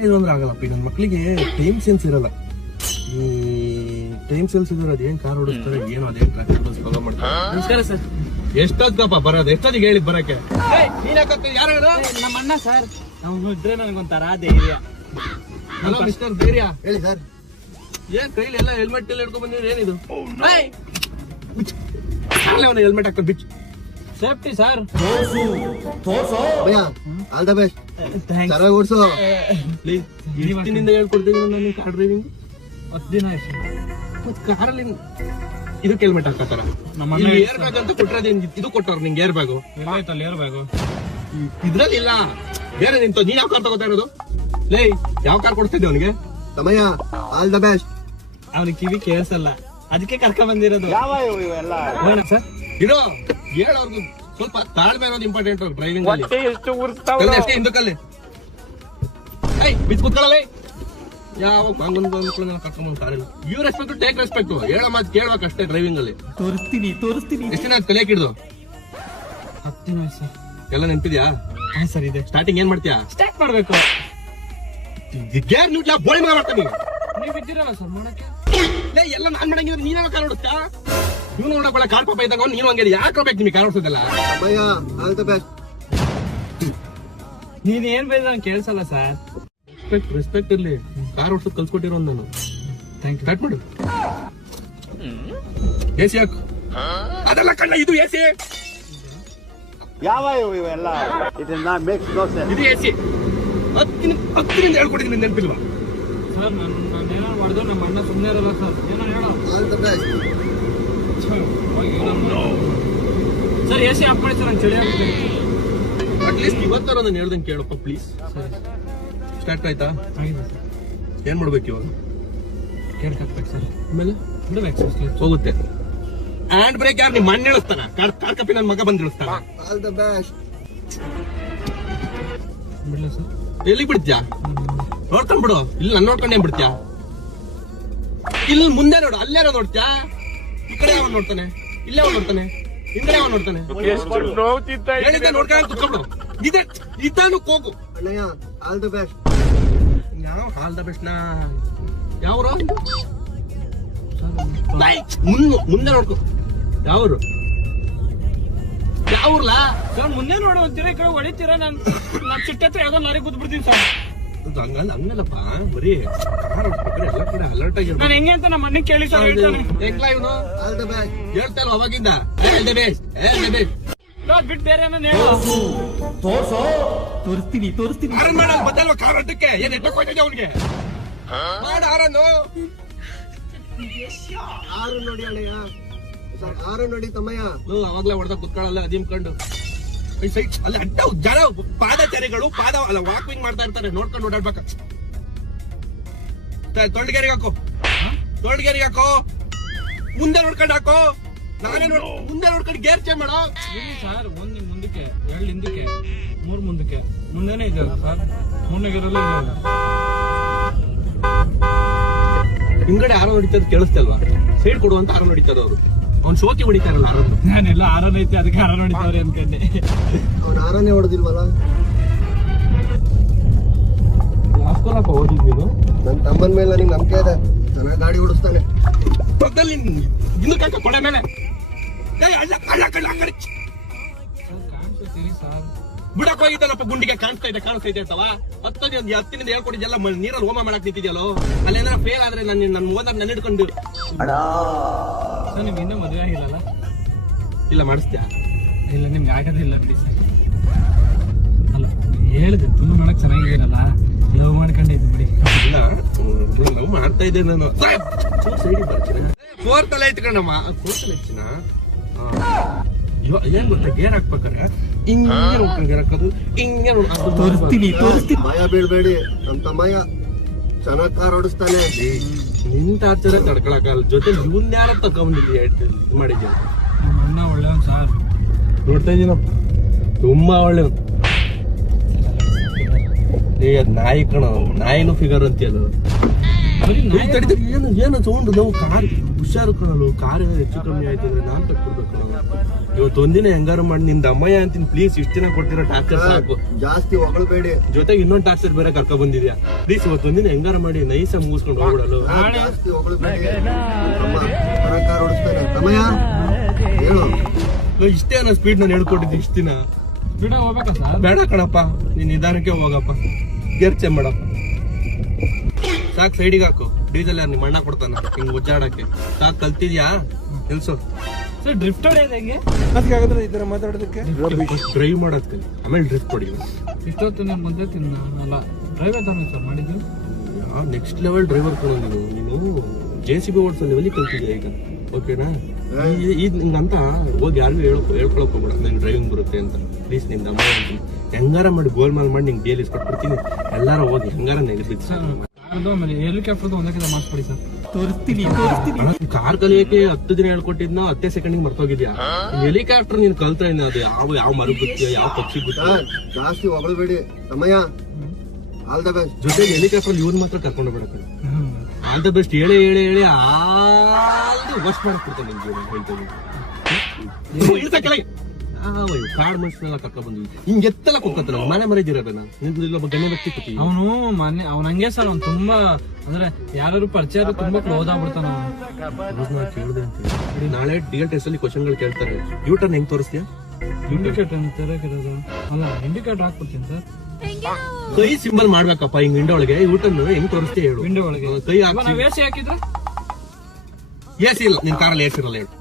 ಇದು ಅಂದ್ರೆ ಆಗಲ್ಲಪ್ಪ. ನನ್ನ ಮಕ್ಳಿಗೆ ಟೈಮ್ ಸೆನ್ಸ್ ಇರಲ್ಲ. ಈ ಟೈಮ್ ಸೆನ್ಸ್ ಇದ್ರೆ ಅದೇನ್ ಕಾರ್ ಓಡಿಸ್ತಾರೆ ಏನೋ ಅದೇನ್ ಟ್ರಾಫಿಕ್ ಬಸ್ ಫಾಲೋ ಮಾಡ್ತಾರೆ. ನಮಸ್ಕಾರ ಸರ್. ಎಷ್ಟೊತ್ತಪ್ಪ ಬರೋದು? ಎಷ್ಟೊತ್ತಿಗೆ ಹೇಳಿ ಬರಕ್ಕೆ? ಯಾರು ನಮ್ಮ ಅಣ್ಣ ಸರ್. ನಾವು ಇದ್ರೆ ನನಗೊಂಥರ ಧೈರ್ಯ. ಹಲೋ ಮಿಸ್ಟರ್ ಧೈರ್ಯ, ಹೇಳಿ ಸರ್. ಏನ್ ಕೈಲಿ ಎಲ್ಲ ಹೆಲ್ಮೆಟ್ ಎಲ್ಲ ಹಿಡ್ಕೊಂಡ್ ಬಂದಿರಿ? ಏನಿದು? ಹೆಲ್ಮೆಟ್ ಹಾಕೊಂಡು ಬಿಚ್ಚು. Safety sir. ಭಯ್ಯ ಆಲ್ ದ ಬೆಸ್ಟ್. ಚೆನ್ನಾಗಿ ಓಡಿಸು. ದಿನದಿಂದ ಹೇಳ್ಕೊಡ್ತೀನಿ ನಾನು ಕಾರ್ ಡ್ರೈವಿಂಗ್. 10 ದಿನ ಆಯ್ತು. ಮತ್ತೆ ಕಾರಲ್ಲಿ ಇದಕ್ಕೆ ಹೆಲ್ಮೆಟ್ ಹಾಕತ್ತಾರ. ಏರ್ ಬ್ಯಾಗ್ ಅಂತ ಕೊಟ್ಟರೆ ಇದು ಕೊಟ್ಟವ್ರು ನಿಂಗೆ ಏರ್ ಬ್ಯಾಗು. ಎಲ್ಲಾಯ್ತಲ್ಲ ಏರ್ ಬ್ಯಾಗು ಇದ್ರಲ್ಲಿ ಇಲ್ಲ, ಬೇರೆ ನಿಂತು. ನೀನ್ ಯಾವ ಕಾರ್ ತಗೋತಾ ಇರೋದು? ಲೇ, ಯಾವ ಕಾರ್ ಕೊಡ್ತಿದ್ದೆ ಅವನಿಗೆ? ತಮ್ಮಯ್ಯ ಆಲ್ ದ ಬೆಸ್ಟ್. ಅವ್ನಿಗೆ ಕಿವಿ ಕೇಳಿಸಲ್ಲ, ಅದಕ್ಕೆ ಕರ್ಕೊಂಡ್ ಬಂದಿರೋದು. ಸರ್ ಇರೋ ಹೇಳೋರ್ಗು ಸ್ವಲ್ಪ ತಾಳ್ಮೆ ಅನ್ನೋದು ಇಂಪಾರ್ಟೆಂಟ್ ಡ್ರೈವಿಂಗ್ ಅಲ್ಲಿ. ಅಷ್ಟೇ ಹಿಂದಕ್ಕಲ್ಲಿ ಬಿದ್ದು ಕೂತ್ಕೊಳ್ಳಲ್ಲ. ಯಾವ ಕರ್ಕೊಂಡ್ ಕರ್ಕೊಂಡ್ ಕಾರಿಲ್ಲ. You respect take respect. ಹೇಳೋ ಮಾತು ಕೇಳ್ಬೇಕು ಅಷ್ಟೇ ಡ್ರೈವಿಂಗ್ ಅಲ್ಲಿ. ತೋರಿಸ್ತೀನಿ. ಎಷ್ಟು ದಿನ ಕಲಿಯಕ್ ಹಿಡ್ದು? 10 ದಿನ ಆಯ್ತು ಸರ್. ಎಲ್ಲ ನೆನ್ಪಿದ್ಯಾ? ಹಾ ಸರ್ ಇದೆ. ಸ್ಟಾರ್ಟಿಂಗ್ ಏನ್ ಮಾಡ್ತೀಯಾ? ಸ್ಟಾರ್ಟ್ ಮಾಡ್ಬೇಕು. ಗೇರ್ ನ್ಯೂಟ್ಲ ಬೋಳಿ ಮಾಡ್ತಾನೆ. ನೀವ್ ಇದ್ದೀರಲ್ಲ ಸರ್ ಮಾಡಕ್ಕೆ. ಎಲ್ಲ ನಾನ್ ಮಾಡಂಗಿದ್ರೆ ನೀನ ಕಾರ್ ಓಡಿಸ್ತಾ? ಇವನು ನೋಡಕ್ ಕಾರ್ ಪಾಪ ಇದ್ದಾಗ ನೀನು ಹಂಗೆ ಯಾಕೆ ಹೋಗ್ಬೇಕು ನಿಮಗೆ ಕಾರ್ ಓಡಿಸೋದಲ್ಲ? ತಮ್ಮಯ್ಯ ಆಲ್ ದ ಬೆಸ್ಟ್. ನೀನ್ ಏನ್ ಬೇಕು ನಂಗೆ ಕೇಳಿಸಲ್ಲ ಸರ್. ರೆಸ್ಪೆಕ್ಟ್ ಇರ್ಲಿ. ಕಾರ್ ಓಡಿಸೋದು ಕಲ್ಸ್ಕೊಟ್ಟಿರೋ ನಾನು. Thank you. ಸ್ಟಾರ್ಟ್ ಮಾಡು. ಎಸಿ ಹಾಕು. ಅದೆಲ್ಲ ಕಣ್ಣ, ಇದು ಎಸಿ. ಯಾವ ಇವೆಲ್ಲ ಇದನ್ನ ಮೇಕ್ ನೋ ಸೆನ್ಸ್. ಇದು ಎಸಿ. 10 ದಿನ ಹೇಳ್ಕೊಟ್ಟಿದ್ದೀನಿ, ನೆನಪಿಲ್ವಾ? ಸರ್ ನಾನೇನೋ ಮಾಡಿದ್ರು ನಮ್ಮ ಅಣ್ಣ ಸುಮ್ಮನೆ ಇರಲ್ಲ ಸರ್. ಏನೋ ಹೇಳೋ. All the best. Sir AC of ಮಾಡಿ ಸರ್, ನಂಗೆ ಚಳಿ ಆಗುತ್ತೆ. ಅಟ್ಲೀಸ್ಟ್ ಇವತ್ತಾರ ನಾನು ಹೇಳ್ದಂಗೆ ಕೇಳಪ್ಪ ಪ್ಲೀಸ್. ಸ್ಟಾರ್ಟ್ ಆಯ್ತಾ? ಆಗಿದೆ ಸರ್. ಏನ್ ಮಾಡ್ಬೇಕು ಇವಾಗ? ಕೇಳಿ ಹಾಕ್ಬೇಕು ಸರ್. ಆಮೇಲೆ ಬಿಡ್ಬೇಕು ಸರ್. ಹೋಗುತ್ತೆ. ಹ್ಯಾಂಡ್ ಬ್ರೇಕ್ ಯಾರು ನಿಮ್ಮ ಮಣ್ಣು ಇಳಿಸ್ತಾನ? ಕಾರ್ ಕಪ್ಪಿ ನನ್ನ ಮಗ ಬಂದು ಇಳಿಸ್ತಾನ. All the best. ಬಿಡ್ಲ ಸರ್? ಎಲ್ಲಿ ಬಿಡ್ತ್ಯಾ? ನೋಡ್ಕೊಂಡ್ ಬಿಡು. ಇಲ್ಲಿ ನನ್ನ ನೋಡ್ಕೊಂಡೇ ಬಿಡ್ತ್ಯಾ? ಇಲ್ಲಿ ಮುಂದೆ ನೋಡು, ಅಲ್ಲೇ ನೋಡ್ತ್ಯಾ? ಈ ಕಡೆ ಅವನ್ ನೋಡ್ತಾನೆ, ಇಲ್ಲೇ ಅವನ್ ನೋಡ್ತಾನೆ, ಹಿಂದೆ ಅವನ್ ನೋಡ್ತಾನೆ. ನೋಡ್ಕೊಂಡು ಕುತ್ಕೊಂಡ್ಬಿಡು. ಇದಾನು ಹೋಗು. ಅಣ್ಣಯ್ಯ ಆಲ್ ದ ಬೆಸ್ಟ್. ಯಾವ ಆಲ್ ದ ಬೆಸ್ಟ್ ನಾ? ಯಾವ್ರು? ಮುಂದೆ ನೋಡ್ಕೊ. ಯಾವ್ರು? ಯಾವ್ರಲ್ಲ? ಸರ್ ಮುಂದೆ ನೋಡು ಅಂತೀರಾ, ಈ ಕಡೆ ಹೊಡಿತೀರಾ? ನಾನು ಚಿಟ್ಟತ್ರ ಯಾವ್ದೋ ಲಾರಿ ಕೂತ್ ಬಿಡ್ತೀನಿ ಸರ್. ಹಂಗಲ್ಲಪ್ಪ, ಬರೀ ಕಾರ್ ಓಡಿಸ್ಬೇಕಾದ್ರೆ ಎಲ್ಲ ಕಡೆ ಅಲರ್ಟ್ ಆಗಿರ್ಬೇಕು. ನಾನು ಹೆಂಗೆ ಅಂತ ನಮ್ಮ ಅಣ್ಣಗೆ ಕೇಳಿ ಸರ್ ಹೇಳ್ತಾನೆ. ಹೆಂಗ್ಲಾ ಇವನು? All the best. ಹೇಳ್ತಾ ಇಲ್ವ ಅವಾಗಿಂದ? ಬಿಟ್ಟು ಬೇರೆ ಹೇಳು. ತೋರಿಸ್ತೀನಿ. ಆರನ್ ಮಾಡಲ್ ಬದಲ್ವ ಕಾರ್ ಅಡ್ಡಕ್ಕೆ? ಏನ್ ಎಟ್ಟಕ್ಕೆ ಹೋಯ್ತಿದ್ದೆ ಅವ್ನಿಗೆ? ಮಾಡ ಆರನ್ನು. ಆರು ನೋಡಿ ಅಣ್ಣಯ್ಯ ಸರ್, ಆರು ನೋಡಿ ತಮ್ಮಯ್ಯ. ಅವಾಗ್ಲೇ ಹೊಡೆದ ಕುತ್ಕೊಳ್ಳಲ್ಲ ಅದಿಮ್ಕೊಂಡು. ಅಲ್ಲಿ ಅಡ್ಡ ಜನ ಪಾದಚಾರಿಗಳು ಅಲ್ಲ ವಾಕಿಂಗ್ ಮಾಡ್ತಾ ಇರ್ತಾರೆ, ನೋಡ್ಕೊಂಡು ಓಡಾಡ್ಬೇಕ. ತೊಂಡ್ಗೇರಿಗೆ ಹಾಕೋ, ತೊಂಡ್ಗೇರಿಗೆ ಹಾಕೋ. ಮುಂದೆ ನೋಡ್ಕೊಂಡು ಹಾಕೋ. ನಾನೇ ಮುಂದೆ ನೋಡ್ಕೊಂಡು ಗೇರ್ ಚೇಂಜ್ ಮಾಡೋ. ಸರ್ 1 ಮುಂದಕ್ಕೆ, 2 ಹಿಂದಕ್ಕೆ, 3 ಮುಂದಕ್ಕೆ. ಮುಂದೆನೇ ಇದೆ ಸರ್. ಮುನ್ನಗಿರಲ್ಲ. ಹಿಂಗಡೆ ಆರೋ ಹೊಡಿತದ ಕೇಳಿಸ್ತಲ್ವಾ? ಸೈಡ್ ಕೊಡುವಂತ ಆರೋ ಹೊಡಿತದ ಅವರು. ಅವ್ನು ಶೋಕಿ ಹೊಡಿತಾರಲ್ಲ ಆರೋದು. ನಾನೆಲ್ಲ ಆರನ್ ಐತೆ, ಅದಕ್ಕೆ ಆರನ್ ಹೊಡಿತಾವ್ರೆ ಅನ್ಕೊಂಡೆ. ಅವ್ನ ಆರನೇ ಹೊಡೆದಿಲ್ವಲ್ಲ? ಯಾಸ್ಕೊಳಪ್ಪ ಓದಿದ್ ನೀನು? ನನ್ನ ತಮ್ಮನ ಮೇಲೆ ನನಗೆ ನಂಬಿಕೆ ಇದೆ, ಚೆನ್ನಾಗಿ ಗಾಡಿ ಓಡಿಸ್ತಾನೆ. ಪಕ್ಕದಲ್ಲಿ ಹಿಂದಕ್ಕೆ ಹಾಕ ಕೊಡೆ ಮೇಲೆ. ಬಿಡಕ್ ಹೋಗಿದ್ದಲ್ಲಪ್ಪ ಗುಂಡಿಗೆ. ಕಾಣಿಸ್ತಾ ಇದೆ ಅಂತವ. 10 ದಿನ ಹೇಳ್ಕೊಟ್ಟಿದ್ದೆಲ್ಲ ನೀರಲ್ಲಿ ಹೋಮ ಮಾಡಕ್ ನಿಂತಿದ್ಯಲ್ಲೋ. ಅಲ್ಲೇನಾರ ಫೇಲ್ ಆದ್ರೆ ನನ್ನ ಓದಾರ್ ನನ್ನ ಹಿಡ್ಕೊಂಡು. ಸರ್ ನಿಮ್ಗೆ ಇನ್ನೂ ಮದುವೆ ಆಗಿಲ್ಲಲ್ಲ? ಇಲ್ಲ, ಮಾಡಿಸ್ತ್ಯಾ? ಇಲ್ಲ, ನಿಮ್ಗೆ ಆಗೋದಿಲ್ಲ ಬಿಡಿ ಸರ್. ಅಲ್ಲ ಹೇಳಿದೆ, ತುಂಬ ಮಾಡಕ್ ಚೆನ್ನಾಗಿದ್ದೀರಲ್ಲ, ಲವ್ ಮಾಡ್ಕೊಂಡಿದ್ದು ಬಿಡಿ. ಇಲ್ಲ, ಲವ್ ಮಾಡ್ತಾ ಇದ್ದೆ ನಾನು. ಸೈಡಿಗೆ ಬರ್ತೀನಿ. 4th ಅಲ್ಲ ಇಟ್ಕೊಂಡಮ್ಮ. 4th ಹೆಚ್ಚಿನ ಏನ್ ಗೊತ್ತಾ, ಗೇರ್ ಹಾಕ್ಬೇಕಾರೆ ಹಿಂಗೆ ನೋಡ್ಕೊಂಡು ಗೇರ್ ಹಾಕೋದು, ಹಿಂಗೆ ತೋರಿಸ್ತೀನಿ. ಭಯ ಬೀಳ್ಬೇಡಿ, ನಮ್ಮ ತಮ್ಮಯ್ಯ ಚೆನ್ನಾಗಿ ಕಾರ್ ಓಡಿಸ್ತಾನೆ. ನಿನ್ ಟಾರ್ಚರ ತಡ್ಕೊಳಕಲ್ಲ. ಜೊತೆ ಇವನ್ ಯಾರ ತಗೊಂಡಿದ್ದಿ ಇದು ಮಾಡಿದ್ಯ? ನಮ್ಮ ಅಣ್ಣ ಒಳ್ಳೆಯವನ್ ಸರ್. ನೋಡ್ತಾ ಇದೀನಪ್ಪ, ತುಂಬಾ ಒಳ್ಳೆಯವನ್. ಈಗ ನಾಯಿ ಕಣ, ನಾಯಿನೂ ಫಿಗರ್ ಅಂತೀಯಲ್ಲ. ಏನು ಏನು ಸೌಂಡ್ ನಾವು ಕಾರ್ ಹುಷಾರು ಕಣಲು ಕಾರ್ ಹೆಚ್ಚು ಕಮ್ಮಿ ಆಯ್ತು ಅಂದ್ರೆ ನಾನ್ ಕಟ್ಕೊಡ್ಬೇಕು ಇವತ್ತು ಒಂದಿನ ಹೆಂಗಾರು ಮಾಡಿ ನಿಂದ ಅಮ್ಮಯ್ಯ ಅಂತೀನಿ ಪ್ಲೀಸ್ ಇಷ್ಟ ದಿನ ಕೊಡ್ತಿರೋ ಟಾರ್ಚರ್ ಸಾಕು ಜಾಸ್ತಿ ಹೊಗಳಬೇಡಿ. ಜೊತೆಗೆ ಇನ್ನೊಂದು ಟಾರ್ಚರ್ ಬೇರೆ ಕರ್ಕೊ ಬಂದಿದ್ಯಾ ಪ್ಲೀಸ್ ಇವತ್ತು ಒಂದಿನ ಹೆಂಗಾರು ಮಾಡಿ ನೈಸ ಮುಗಿಸ್ಕೊಂಡು ಹೋಗ್ಬಿಡಲು. ಜಾಸ್ತಿ ಹೊಗಳಬೇಡಿ. ತಮ್ಮ ಚೆನ್ನಾಗಿ ಕಾರ್ ಓಡಿಸ್ತಾನೆ. ತಮ್ಮಯ್ಯ ಹೇಳು. ಇಷ್ಟೇ ಅನ್ನೋ ಸ್ಪೀಡ್ ನಾನು ಹೇಳ್ಕೊಟ್ಟಿದ್ದೆ ಇಷ್ಟ ದಿನ. ಸ್ಪೀಡ್ ಹೋಗ್ಬೇಕಾ ಸರ್? ಬೇಡ ಕಣಪ್ಪ ನೀನ್ ನಿಧಾನಕ್ಕೆ ಹೋಗಪ್ಪ. ಗೇರ್ ಚೇಂಜ್ ಮಾಡಪ್ಪ ಸಾಕ್. ಸೈಡಿಗೆ ಹಾಕು. ಡೀಸೆಲ್ ಯಾರು ನಿಮ್ಮ ಅಣ್ಣ ಕೊಡ್ತಾನ ಹಿಂಗ್ ಒಜ್ಜಾಡಕ್ಕೆ. ಸಾಕ್ ಕಲ್ತಿದ್ಯಾ ಕೆಲ್ಸು. ಸರ್ ಡ್ರಿಫ್ಟ್ ಹೊಡೆಯೋದು ಹೆಂಗೆ? ಅದಕ್ಕೆ ಈ ತರ ಮಾತಾಡೋದಕ್ಕೆ ಡ್ರೈವ್ ಮಾಡೋದಕ್ಕೆ ಆಮೇಲೆ ಡ್ರಿಫ್ಟ್ ಹೊಡಿ. ಇಷ್ಟೊತ್ತು ನಾನು ಬಂದೆ ಅಲ್ಲ ಡ್ರೈವರ್ ತಾನೆ ಸರ್ ಮಾಡಿದ್ದು. ನೆಕ್ಸ್ಟ್ ಲೆವೆಲ್ ಡ್ರೈವರ್ ಕೊಡೋ ನೀನು JCB ಓಡಿಸೋ ಲೆವೆಲಿಗೆ ಕಲ್ತಿದ್ಯಾ ಈಗ. ಓಕೆನಾ? ಈಗ ನಿಂಗಂತ ಹೋಗಿ ಯಾರಿಗೂ ಹೇಳ್ಕೊಳಕ್ ಹೋಗ್ಬೇಡ ನಂಗೆ ಡ್ರೈವಿಂಗ್ ಬರುತ್ತೆ ಅಂತ. ಪ್ಲೀಸ್ ನಿಂದ ಅಮ್ಮ ಅಂತೀನಿ ಹೆಂಗಾರ ಮಾಡಿ ಗೋಲ್ಮಾಲ್ ಮಾಡಿ ನಿಂಗೆ ಡೇಲಿ ಕೊಟ್ಬಿಡ್ತೀನಿ. ಎಲ್ಲಾರ ಹೋಗಿ ಹೆಂಗಾರ ನೆಗೆದ್ಬಿಟ್ಟು ಆಮೇಲೆ ಹೆಲಿಕಾಪ್ಟರ್ದು ಒಂದಕ್ಕಿಂತ ಮಾಡಿಸ್ಬಿಡಿ ಸರ್. ತೋರಿಸ್ತೀನಿ. ಕಾರ್ ಕಲಿಯಕ್ಕೆ 10 ದಿನ ಹೇಳ್ಕೊಟ್ಟಿದ್ನ 10 ಸೆಕೆಂಡಿಗೆ ಮರ್ತೋಗಿದ್ಯಾ. ಹೆಲಿಕಾಪ್ಟರ್ ನೀನ್ ಕಲ್ತಾ ಇನ್ನ ಅದು ಯಾವ ಮರ ಗೊತ್ತಿಯ ಯಾವ ಪಕ್ಷಿ ಗೊತ್ತಿಯ. ಜಾಸ್ತಿ ಹೊಗಳಬೇಡಿ. ತಮ್ಮಯ್ಯ ಆಲ್ ದ ಬೆಸ್ಟ್. ಜೊತೆಗೆ ಹೆಲಿಕಾಪ್ಟರ್ ಇವ್ನ ಮಾತ್ರ ಕರ್ಕೊಂಡು ಬಿಡಕ್ಕೆ ಆಲ್ ದ ಬೆಸ್ಟ್ ಹೇಳಿ ಹೇಳಿ ಹೇಳಿ ವಾಶ್ ಮಾಡ್ಬಿಡ್ತಾನೆ ನಿನ್ ಜೀವನ ಹೇಳ್ತೇನೆ. ಕಾಡ್ ಮನ್ಸನೆಲ್ಲ ಕರ್ಕೊಂಡ್ ಬಂದ್ವಿ ಹಿಂಗ್ ಎತ್ತಲ್ಲ ಕೊಕ್ಕತ್ತಲ್ಲ ಮನೆ ಮರಿದಿರೋಬೇನ ಇಲ್ಲೊಬ್ಬ ಗಣ್ಯ ವ್ಯಕ್ತಿ ಕೂತಿ ಅವನು ಮನೆ ಅವ್ನ ಹಂಗೆ ಸರ್ ಅವ್ನು ತುಂಬಾ ಅಂದ್ರೆ ಯಾರು ಪರಿಚಯ ತುಂಬಾ ಕ್ಲೋಸ್ ಆಗ್ಬಿಡ್ತಾನ. ಕೇಳಿದೆ ಅಂತ ನಾಳೆ DL ಟೆಸ್ಟ್ ಅಲ್ಲಿ ಕ್ವಶನ್ಗಳು ಕೇಳ್ತಾರೆ. ಯೂಟರ್ನ್ ಹೆಂಗ್ ತೋರಿಸ್ತೀಯಾ? ಇಂಡಿಕೇಟರ್ ತೆರಕಿರೋದು ಅಲ್ಲ ಇಂಡಿಕೇಟರ್ ಹಾಕ್ಬಿಡ್ತೀನಿ ಸರ್. ಕೈ ಸಿಂಬಲ್ ಮಾಡ್ಬೇಕಪ್ಪ ಹಿಂಗ್ ವಿಂಡೋ ಒಳಗೆ. ಯೂಟರ್ನ್ ಹೆಂಗ್ ತೋರಿಸ್ತೀಯ ಹೇಳು. ವಿಂಡೋ ಒಳಗೆ ಕೈ ಹಾಕಿ. AC ಹಾಕಿದ್ರೆ AC ಇಲ್ಲ ನಿನ್ ಕಾರಲ್ಲಿ AC ಇರಲ್ಲ ಹೇಳು.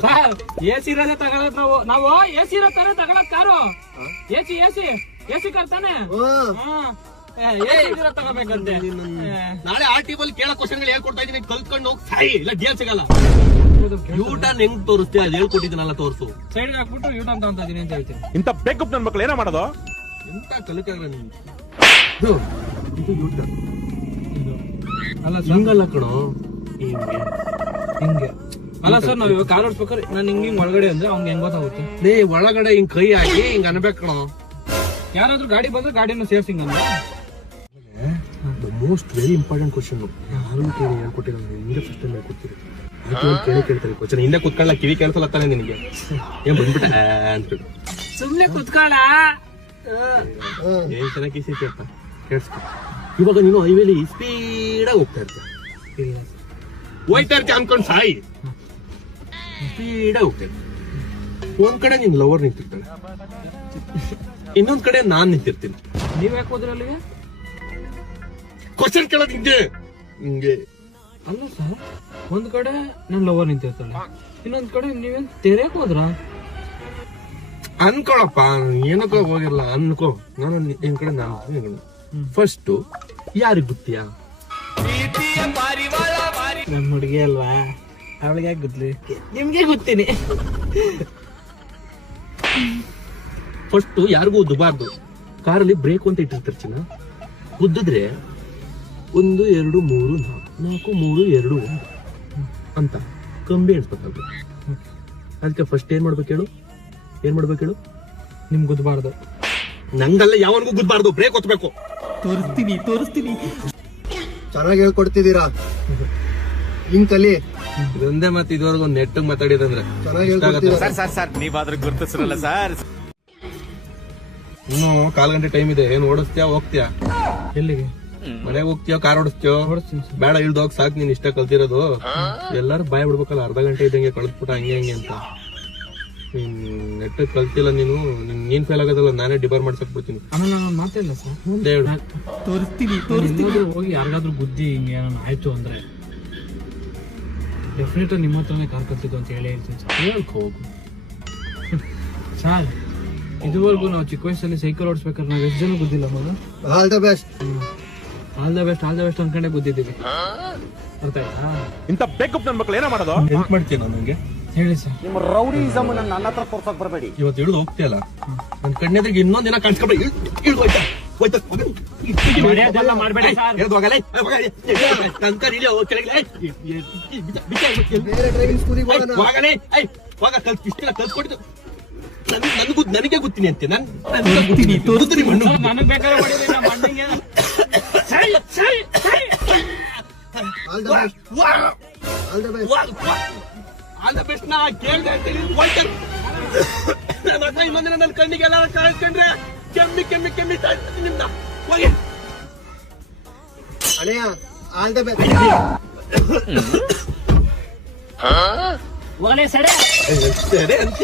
ಸರ್ AC ಇರೋದೇ ತಗೊಳತ್ ನಾವು AC ಇರೋ ತರ ತಗೊಳತ್ ಕಾರು. AC ಕಾರ್ ತಾನೆ ತಗೋಬೇಕಂತೆ. ನಾಳೆ RTO ಅಲ್ಲಿ ಕೇಳೋ ಕ್ವಶನ್ಗಳು ಹೇಳ್ಕೊಡ್ತಾ ಇದೀನಿ ಕಲ್ತ್ಕೊಂಡು ಹೋಗಿ ಸಾಯಿ ಇಲ್ಲ DL ಸಿಗಲ್ಲ. ಯೂಟರ್ನ್ ಹೆಂಗ್ ತೋರಿಸ್ತೀಯ ಅದು ಹೇಳ್ಕೊಟ್ಟಿದ್ದೀನಲ್ಲ ತೋರ್ಸು. ಸೈಡ್ ಹಾಕ್ಬಿಟ್ಟು ಯೂಟರ್ನ್ ತಗೊಂತ ಇದೀನಿ ಅಂತ ಹೇಳ್ತೀನಿ. ಇಂತ ಬೇಕಪ್ ನನ್ ಮಕ್ಳು ಏನ ಮಾಡೋದು ಎಂತ ಕಲಿಕಾಗ್ರ ನಿಮ್ಗೆ. ಇದು ಯೂಟರ್ನ್ ಅಲ್ಲ ಹಿಂಗಲ್ಲ ಕಣೋ ಹಿಂಗೆ ಅಲ್ಲ ಸರ್ ನಾವ್ ಇವಾಗ ಕಾರ್ ಓಡಿಸ್ಬೇಕಾದ್ರೆ ನಾನು ಹಿಂಗ್ ಒಳಗಡೆ ಅಂದ್ರೆ ಅವ್ನಿಗೆ ಹೆಂಗ್ ಗೊತ್ತಾಗುತ್ತೆ? ಲೇ ಒಳಗಡೆ ಹಿಂಗ್ ಕೈ ಹಾಕಿ ಹಿಂಗ್ ಅನ್ಬೇಕು ಕಣೋ. ಯಾರಾದ್ರೂ ಗಾಡಿ ಬಂದ್ರೆ ಗಾಡಿನ ಸೇರ್ಸಿಂಗ್ ಅಂದ್ರೆ ಮೋಸ್ಟ್ ವೆರಿ ಇಂಪಾರ್ಟೆಂಟ್ ಕ್ವಶನ್. ಯಾರು ಕೇಳಿ ಹೇಳ್ಕೊಟ್ಟಿರೋ ಹಿಂಗೆ ಫಸ್ಟ್ ಟೈಮ್ ಹೇಳ್ಕೊಡ್ತೀರಿ. ಕೇಳ್ತಾರೆ ಕ್ವಶನ್ ಹಿಂದೆ ಕುತ್ಕೊಳ್ಳ ಕಿವಿ ಕೇಳಿಸಲತ್ತಾನೆ ನಿನಗೆ ಏನ್ ಬಂದ್ಬಿಟ್ಟ ಅಂತ ಸುಮ್ನೆ ಕುತ್ಕೊಳ್ಳ ಏನ್ ಚೆನ್ನಾಗಿ ಕಿಸಿಪ್ಪ ಕೇಳಿಸ್ಕೊ. ಇವಾಗ ನೀನು ಹೈವೇಲಿ ಸ್ಪೀಡಾಗಿ ಹೋಗ್ತಾ ಇರ್ತೀಯ ಅನ್ಕೊಂಡ್ ಸಾಯಿ ಸ್ಪೀಡಾಗಿ ಹೋಗ್ತಾ ಇರ್ತೀನಿ. ಒಂದ್ ಕಡೆ ನಿನ್ ಲವರ್ ನಿಂತಿರ್ತಾಳೆ, ಇನ್ನೊಂದ್ ಕಡೆ ನಾನ್ ನಿಂತಿರ್ತೀನಿ. ನೀವ್ ಯಾಕೆ ಹೋದ್ರಿ ಅಲ್ಲಿಗೆ? ಕ್ವಶನ್ ಕೇಳೋದ್ ಹಿಂಗೆ ಹಿಂಗೆ ಅಲ್ಲ ಸರ್ ಒಂದ್ ಕಡೆ ನನ್ ಲವರ್ ನಿಂತಿರ್ತಾಳೆ, ಇನ್ನೊಂದ್ ಕಡೆ ನೀವೇನ್ ತೆರೆಯಕ್ ಹೋದ್ರ? ಅನ್ಕೊಳಪ್ಪ ಏನಕ್ಕೋ ಹೋಗಿರ್ಲ ಅನ್ಕೋ. ನಾನು ನಿನ್ ಕಡೆ ನಾನು ಫಸ್ಟ್ ಯಾರಿಗ್ ಗೊತ್ತೀಯಾ? ನಮ್ ಹುಡುಗಿ ಅಲ್ವಾ, ಅವಳಿಗೆ ಯಾಕೆ ಗೊತ್ತ್ಲಿ? ನಿಮ್ಗೆ ಗೊತ್ತೀನಿ. ಫಸ್ಟ್ ಯಾರಿಗೂ ಉದ್ದಬಾರ್ದು. ಕಾರಲ್ಲಿ ಬ್ರೇಕ್ ಅಂತ ಇಟ್ಟಿರ್ತಾರೆ ಚಿನ್ನ, ಉದ್ದಿದ್ರೆ 1 2 3 4 3 2 1 ಅಂತ ಕಂಬಿ ಎಣಿಸ್ಬೇಕಾಗುತ್ತೆ. ಅದಕ್ಕೆ ಫಸ್ಟ್ ಏನ್ ಮಾಡ್ಬೇಕು ಹೇಳು? ನಿಮ್ಗೆ ಗೊತ್ತಬಾರ್ದು. ನಂಗಲ್ಲ, ಯಾವನಿಗೂ ಗೊತ್ತಬಾರ್ದು. ಬ್ರೇಕ್ ಒತ್ತಬೇಕು. ತೋರಿಸ್ತೀನಿ. ಚೆನ್ನಾಗಿ ಹೇಳ್ಕೊಡ್ತಿದ್ದೀರಾ, ಹಿಂಗ್ ಕಲಿ. ಇದೊಂದೇ ಮತ್ತೆ ಇದುವರೆಗೂ ನೆಟ್ ಮಾತಾಡಿದಂದ್ರೆ ಚೆನ್ನಾಗಿ ಹೇಳ್ಕೊಡ್ತೀರಾ. Sir ನೀವಾದ್ರೂ ಗುರುತಿಸ್ರಲ್ಲ sir. ಇನ್ನು 1/4 ಗಂಟೆ ಟೈಮ್ ಇದೆ. ಏನ್ ಓಡಿಸ್ತೀಯಾ ಹೋಗ್ತೀಯಾ? ಎಲ್ಲಿಗೆ? ಮನೆಗೆ ಹೋಗ್ತೀಯೋ ಕಾರ್ ಓಡಿಸ್ತೀಯೋ? ಬೇಡ, ಇಳ್ದೋಗ್ ಸಾಕು. ನೀನ್ ಇಷ್ಟ ಕಲ್ತಿರೋದು. ಎಲ್ಲಾರು ಬಾಯ್ ಬಿಡ್ಬೇಕಲ್ಲ, ಅರ್ಧ ಗಂಟೆ ಇದ್ದಂಗೆ ಕಳೆದ್ಬಿಟ್ಟ ಹಂಗೆ ಅಂತ. ನೀನ್ ನೆಟ್ ಕಲ್ತಿಲ್ಲ ನೀನು, ನೀನ್ ಫೇಲ್ ಆಗೋದಲ್ಲ, ನಾನೇ ಡಿಬಾರ್ ಮಾಡ್ಸಕ್ ಬಿಡ್ತೀನಿ. ಆಮೇಲೆ ನಾನು ಮಾತಿಲ್ಲ ಸರ್. ಮುಂದೆ ಹೇಳು. ತೋರಿಸ್ತೀನಿ. ಹೋಗಿ ಯಾರಿಗಾದ್ರೂ ಬುದ್ಧಿ ಹಿಂಗೆ ಏನಾನ ಆಯ್ತು ಅಂದ್ರೆ ಡೆಫಿನೆಟ್ ನಿಮ್ಮ ಹತ್ರನೇ ಕಾರ್ ಕಲ್ತಿದ್ದು ಅಂತ ಹೇಳಿ ಹೇಳ್ತೀನಿ ಸರ್. ಹೇಳ್ಕೊ ಹೋಗು ಸರ್. ಇದುವರೆಗೂ ನಾವು ಚಿಕ್ಕ ವಯಸ್ಸಲ್ಲಿ ಸೈಕಲ್ ಓಡಿಸ್ಬೇಕಾದ್ರೆ ನಾವು ಎಷ್ಟು ಜನ ಗುದ್ದಿಲ್ಲ ಮಗ? All the best. All the best ಅನ್ಕೊಂಡೆ ಗುದ್ದಿದ್ದೀವಿ. ಅರ್ಥ ಆಯ್ತಾ? ಇಂತ ಬೇಕಪ್ ನನ್ ಮಕ್ಳು ಏನ ಮಾಡೋದು? ಹೆಲ್ಪ್ ಮಾಡ್ತೀಯ ನನಗೆ? ಹೇಳಿ ಸರ್. ನಿಮ್ಮ ರೌಡಿಸಮ್ ನನ್ನ ಹತ್ರ ತೋರ್ಸಕ್ ಬರಬೇಡಿ. ಇವತ್ತು ಇಳಿದು ಹೋಗ್ತೀಯಲ್ಲ, ನನ್ ಕಣ್ಣೆದ್ರಿಗೆ ಇನ್ನೊಂದ್ ದಿನ ಕಾಣಿಸ್ಕೊಬೇಡಿ. ಬೇರೆ ಡ್ರೈವಿಂಗ್ ಸ್ಕೂಲಿಗೆ ಹೋಗೋಣ. ಕಲ್ಸ್ಕೊಟ್ಟಿದ್ದು ನನಗೆ ಗೊತ್ತೀನಿ ಅಂತೆ. ನನಗ್ ಬೇಕಾದ್ರೆ all the best all the best all the best ನಾ ಕೇಳ್ದೆ ಅಂತೇಳಿ ನನ್ನ ಹತ್ರ ಇನ್ನೊಂದಿನ ನನ್ನ ಕಣ್ಣಿಗೆ ಎಲ್ಲ ಕಾಣಿಸ್ಕೊಂಡ್ರೆ ಕೆಮ್ಮಿ ಸಾಯ್ತೀನಿ ನಿಮ್ನ. ಹೋಗಿ ಅಣ್ಣಯ್ಯ ಆಲ್ ದ ಬೆಸ್ಟ್ ಹೋಗಲೇ ಸರಿ ಸರಿ ಅಂತ